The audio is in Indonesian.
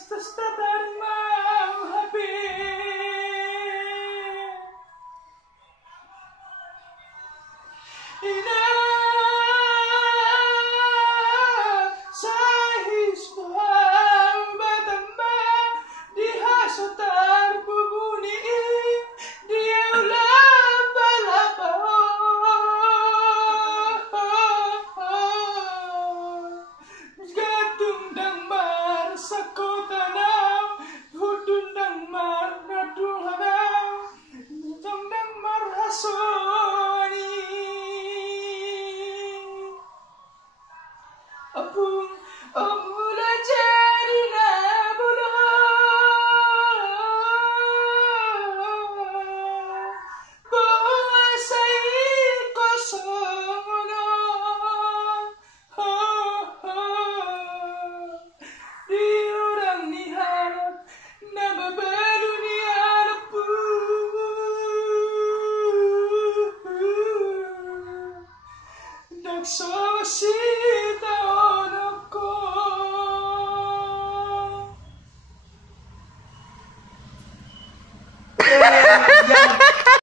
tratar mau habis. Ina sahis batamba dihasotar bubuni dia ulam balapa gatung dang mar sakotanau hudun dang mar radul hanau jang dang mar hasoni apung amula jadi na bulan bahasai kosong na diorang ni harap na babadunia napu dak so